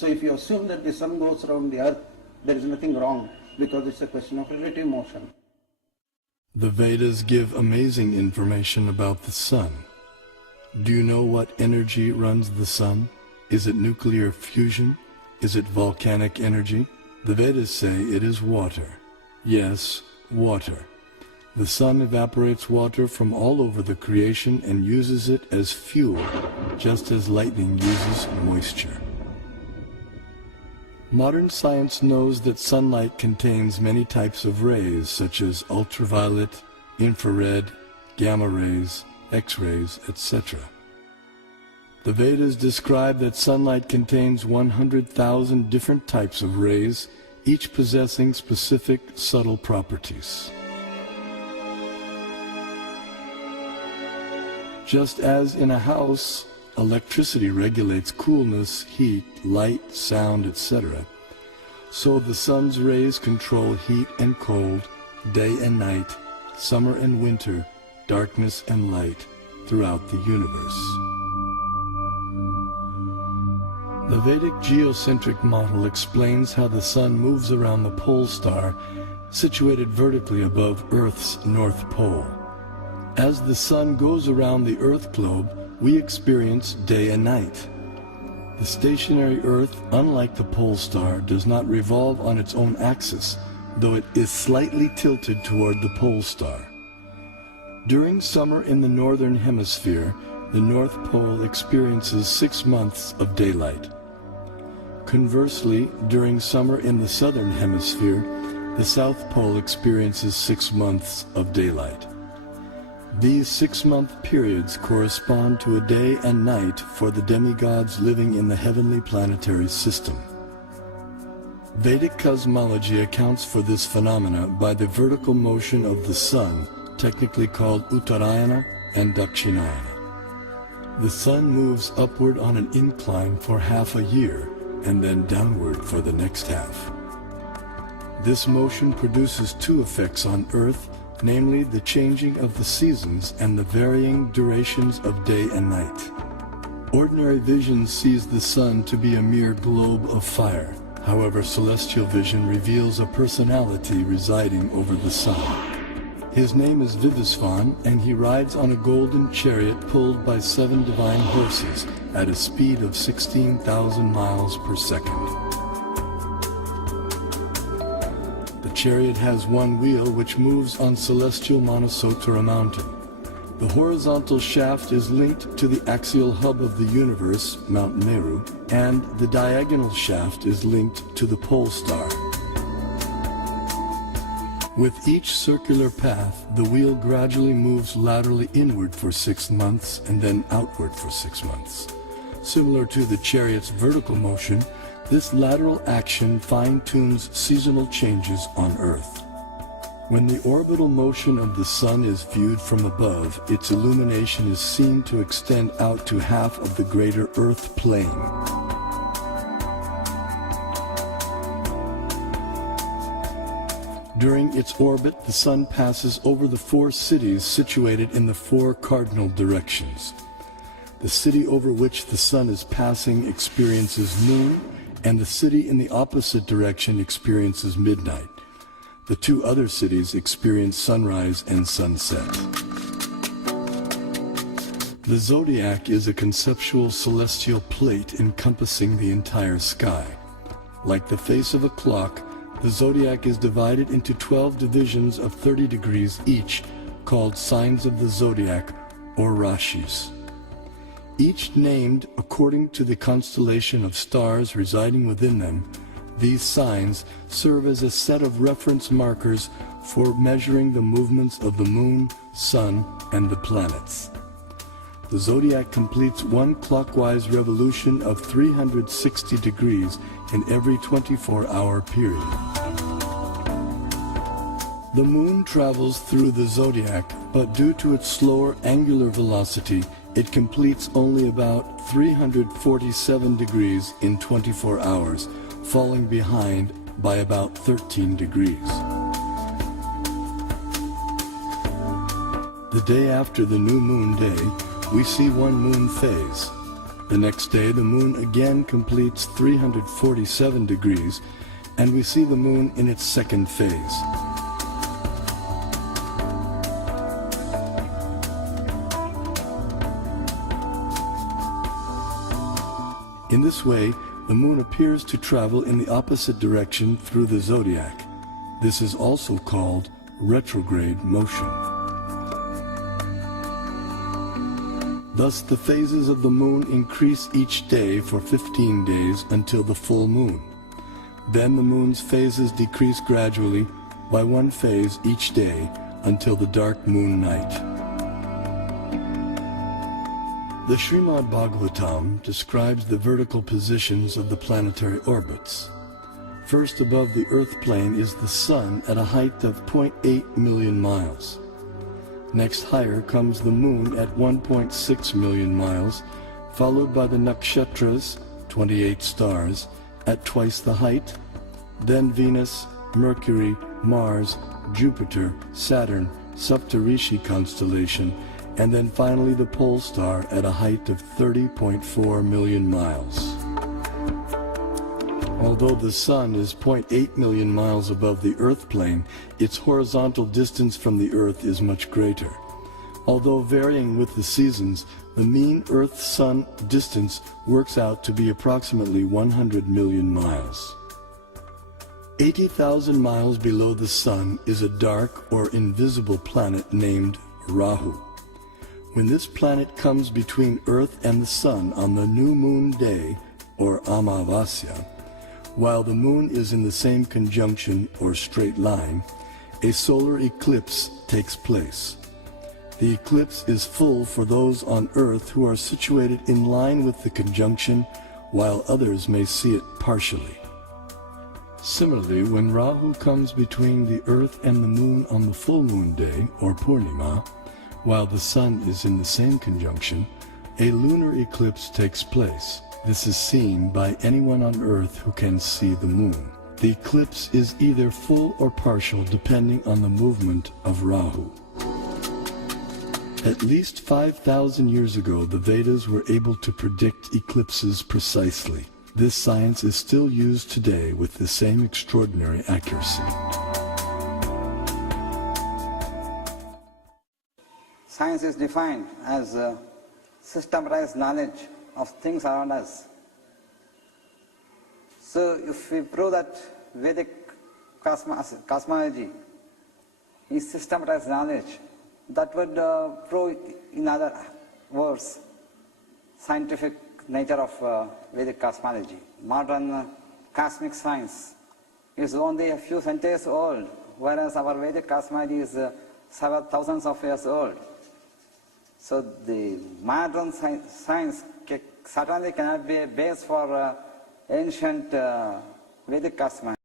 So if you assume that the sun goes around the earth, there is nothing wrong, because it's a question of relative motion. The Vedas give amazing information about the sun. Do you know what energy runs the sun? Is it nuclear fusion? Is it volcanic energy? The Vedas say it is water. Yes, water. The sun evaporates water from all over the creation and uses it as fuel, just as lightning uses moisture. Modern science knows that sunlight contains many types of rays, such as ultraviolet, infrared, gamma rays, X-rays, etc. The Vedas describe that sunlight contains 100,000 different types of rays, each possessing specific subtle properties. Just as in a house, electricity regulates coolness, heat, light, sound, etc., so the sun's rays control heat and cold, day and night, summer and winter, darkness and light throughout the universe. The Vedic geocentric model explains how the sun moves around the pole star situated vertically above Earth's North Pole. As the sun goes around the Earth globe, we experience day and night. The stationary Earth, unlike the pole star, does not revolve on its own axis, though it is slightly tilted toward the pole star. During summer in the northern hemisphere, the North Pole experiences 6 months of daylight. Conversely, during summer in the southern hemisphere, the South Pole experiences 6 months of daylight. These 6-month periods correspond to a day and night for the demigods living in the heavenly planetary system. Vedic cosmology accounts for this phenomena by the vertical motion of the sun, technically called Uttarayana and Dakshinayana. The sun moves upward on an incline for half a year, and then downward for the next half. This motion produces 2 effects on Earth, namely the changing of the seasons and the varying durations of day and night. Ordinary vision sees the sun to be a mere globe of fire. However, celestial vision reveals a personality residing over the sun. His name is Vivasvan, and he rides on a golden chariot pulled by 7 divine horses at a speed of 16,000 miles per second. The chariot has 1 wheel which moves on celestial Manasottara mountain. The horizontal shaft is linked to the axial hub of the universe, Mount Meru, and the diagonal shaft is linked to the pole star. With each circular path, the wheel gradually moves laterally inward for 6 months and then outward for 6 months. Similar to the chariot's vertical motion, this lateral action fine-tunes seasonal changes on Earth. When the orbital motion of the sun is viewed from above, its illumination is seen to extend out to half of the greater Earth plane. During its orbit, the sun passes over the 4 cities situated in the 4 cardinal directions. The city over which the sun is passing experiences noon, and the city in the opposite direction experiences midnight. The 2 other cities experience sunrise and sunset. The zodiac is a conceptual celestial plate encompassing the entire sky. Like the face of a clock, the zodiac is divided into 12 divisions of 30 degrees each, called signs of the zodiac, or rashis. Each named according to the constellation of stars residing within them. These signs serve as a set of reference markers for measuring the movements of the moon, sun, and the planets. The zodiac completes 1 clockwise revolution of 360 degrees in every 24-hour period. The moon travels through the zodiac, but due to its slower angular velocity, it completes only about 347 degrees in 24 hours, falling behind by about 13 degrees. The day after the new moon day, we see 1 moon phase. The next day, the moon again completes 347 degrees, and we see the moon in its second phase. In this way, the moon appears to travel in the opposite direction through the zodiac. This is also called retrograde motion. Thus, the phases of the moon increase each day for 15 days until the full moon. Then the moon's phases decrease gradually by one phase each day until the dark moon night. The Srimad Bhagavatam describes the vertical positions of the planetary orbits. First above the earth plane is the sun at a height of 0.8 million miles. Next higher comes the moon at 1.6 million miles, followed by the nakshatras, 28 stars, at twice the height, then Venus, Mercury, Mars, Jupiter, Saturn, Saptarishi constellation, and then finally the pole star at a height of 30.4 million miles. Although the Sun is 0.8 million miles above the Earth plane, its horizontal distance from the Earth is much greater. Although varying with the seasons, the mean Earth-Sun distance works out to be approximately 100 million miles. 80,000 miles below the Sun is a dark or invisible planet named Rahu. When this planet comes between Earth and the Sun on the new moon day, or Amavasya, while the moon is in the same conjunction or straight line, a solar eclipse takes place. The eclipse is full for those on Earth who are situated in line with the conjunction, while others may see it partially. Similarly, when Rahu comes between the Earth and the moon on the full moon day, or Purnima, while the Sun is in the same conjunction, a lunar eclipse takes place. This is seen by anyone on Earth who can see the moon. The eclipse is either full or partial depending on the movement of Rahu. At least 5,000 years ago, the Vedas were able to predict eclipses precisely. This science is still used today with the same extraordinary accuracy. Science is defined as systematized knowledge of things around us. So if we prove that Vedic cosmology is systematized knowledge, that would prove, in other words, scientific nature of Vedic cosmology. Modern cosmic science is only a few centuries old, whereas our Vedic cosmology is several thousands of years old. So the modern science certainly cannot be a base for ancient Vedic cosmology.